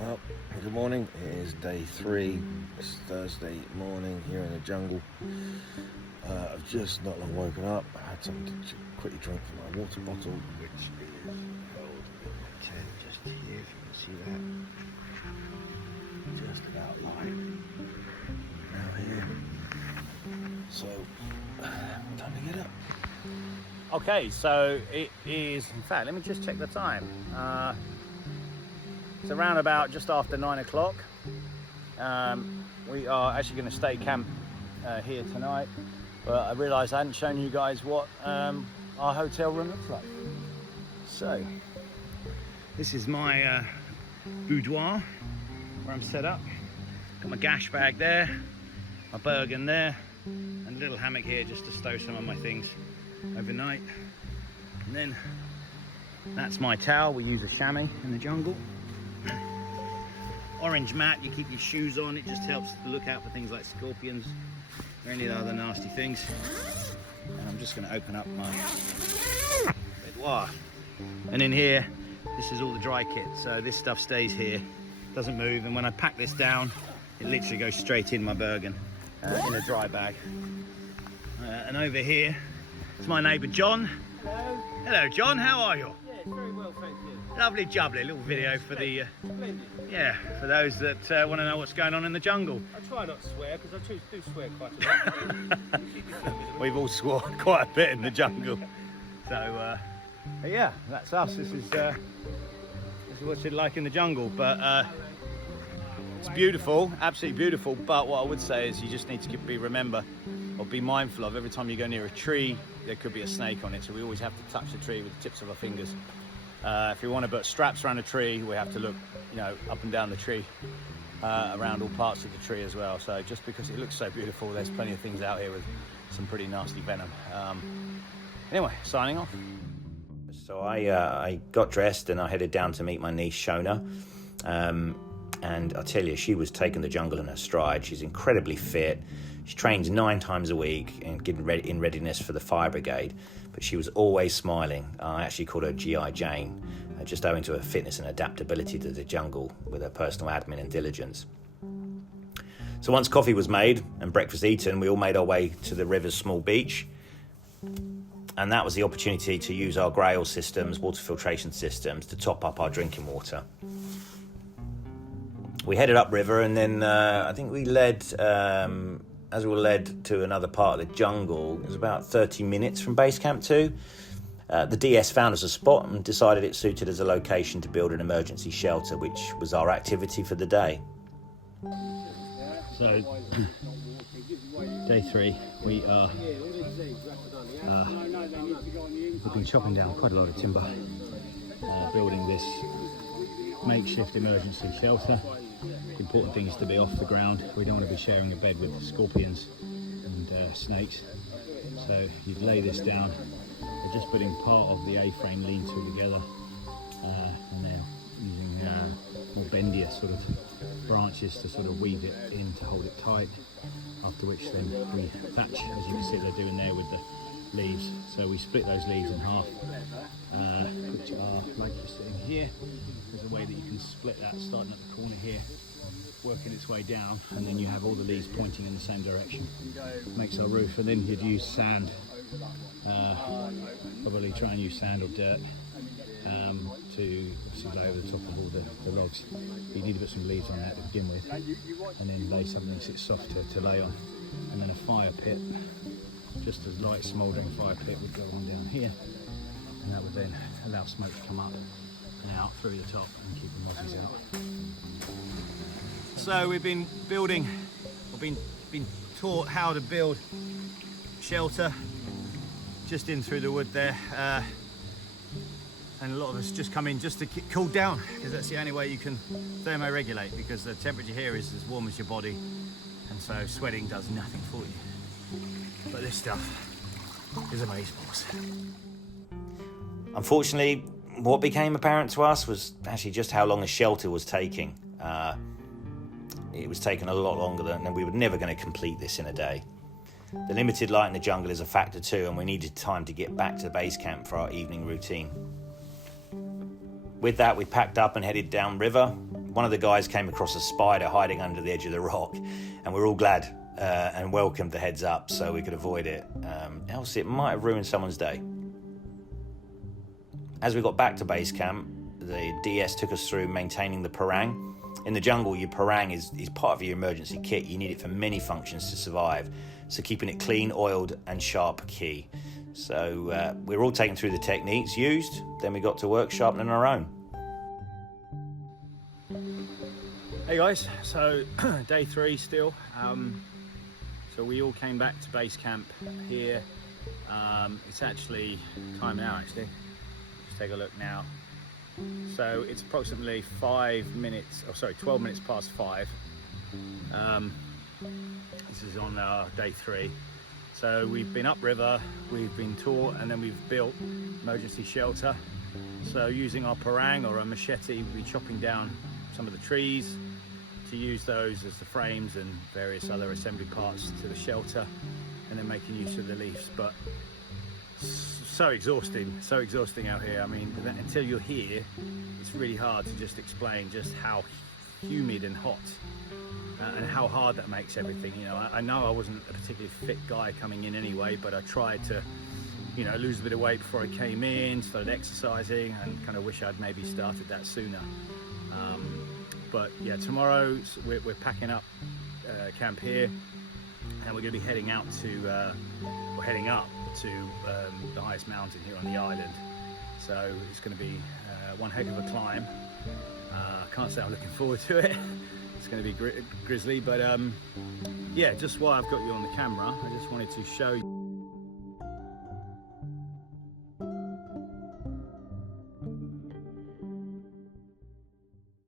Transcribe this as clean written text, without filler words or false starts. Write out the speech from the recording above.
Well, good morning. It is day 3. It's Thursday morning here in the jungle. I've just not long woken up. I had something to quickly drink from my water bottle, which is held in my tent just here, if you can see that. Just about light out here. So, time to get up. Okay, so it is, in fact, let me just check the time. It's around about just after 9 o'clock. We are actually going to stay camp here tonight, but I realised I hadn't shown you guys what our hotel room looks like. So, this is my boudoir where I'm set up. Got my gash bag there, my Bergen there, and a little hammock here just to stow some of my things overnight. And then that's my towel. We use a chamois in the jungle. Orange mat, you keep your shoes on. It just helps to look out for things like scorpions or any other nasty things. And I'm just going to open up my boudoir. And in here, this is all the dry kit. So this stuff stays here, doesn't move. And when I pack this down, it literally goes straight in my Bergen in a dry bag. And over here, it's my neighbour John. Hello. Hello John, how are you? Yeah, very well, thank you. Lovely jubbly, little video for the Splendid. for those that want to know what's going on in the jungle. I try not to swear because I do swear quite a lot. We've all sworn quite a bit in the jungle. So yeah, that's us. This is what's it like in the jungle. But it's beautiful, absolutely beautiful. But what I would say is you just need to remember or be mindful of every time you go near a tree, there could be a snake on it. So we always have to touch the tree with the tips of our fingers. If we want to put straps around a tree, we have to look, up and down the tree, around all parts of the tree as well. So just because it looks so beautiful, there's plenty of things out here with some pretty nasty venom. Anyway, signing off. So I got dressed and I headed down to meet my niece Shona. And I tell you, she was taking the jungle in her stride. She's incredibly fit. She trains 9 times a week and getting ready in readiness for the fire brigade. But she was always smiling. I actually called her G.I. Jane, just owing to her fitness and adaptability to the jungle with her personal admin and diligence. So once coffee was made and breakfast eaten, we all made our way to the river's small beach. And that was the opportunity to use our Grail systems, water filtration systems, to top up our drinking water. We headed upriver and then I think we led, as we were led to another part of the jungle, it was about 30 minutes from base camp 2. The DS found us a spot and decided it suited as a location to build an emergency shelter, which was our activity for the day. So day 3, we are we've been chopping down quite a lot of timber, building this makeshift emergency shelter. Important things to be off the ground. We don't want to be sharing a bed with scorpions and snakes. So you'd lay this down. We're just putting part of the A-frame lean-to together, and then using more bendier sort of branches to sort of weave it in to hold it tight. After which then we thatch, as you can see they're doing there with the leaves. So we split those leaves in half, which are like you're sitting here. There's a way that you can split that, starting at the corner here, working its way down, and then you have all the leaves pointing in the same direction. Makes our roof, and then you'd use sand, probably try and use sand or dirt to obviously lay over the top of all the logs. You need to put some leaves on that to begin with, and then lay something that's soft to lay on, and then a fire pit, just a light smouldering fire pit would go on down here, and that would then allow smoke to come up and out through the top and keep the mozzies out. So we've been building, or been taught how to build shelter just in through the wood there, and a lot of us just come in just to get cooled down, because that's the only way you can thermoregulate, because the temperature here is as warm as your body, and so sweating does nothing for you. But this stuff is amazeballs. Unfortunately, what became apparent to us was actually just how long the shelter was taking. It was taking a lot longer than we were never going to complete this in a day. The limited light in the jungle is a factor too, and we needed time to get back to the base camp for our evening routine. With that, we packed up and headed downriver, one of the guys came across a spider hiding under the edge of the rock, and we're all glad and welcomed the heads up so we could avoid it. Else it might have ruined someone's day. As we got back to base camp, the DS took us through maintaining the parang. In the jungle, your parang is part of your emergency kit. You need it for many functions to survive. So keeping it clean, oiled and sharp key. So we were all taken through the techniques used, then we got to work sharpening our own. Hey guys, so day 3 still. So we all came back to base camp here. It's actually time now actually. Just take a look now. So it's approximately 12 minutes past 5. This is on day 3. So we've been upriver, we've been taught, and then we've built emergency shelter. So using our parang or a machete, we'll be chopping down some of the trees to use those as the frames and various other assembly parts to the shelter, and then making use of the leaves. But so exhausting out here. I mean, until you're here, it's really hard to just explain just how humid and hot and how hard that makes everything. You know, I know I wasn't a particularly fit guy coming in anyway, but I tried to, you know, lose a bit of weight before I came in, started exercising, and kind of wish I'd maybe started that sooner. But yeah, tomorrow we're packing up camp here, and we're going to be heading out to, heading up to the highest mountain here on the island. So it's going to be one heck of a climb. I can't say I'm looking forward to it. It's going to be grisly, but yeah, just while I've got you on the camera, I just wanted to show you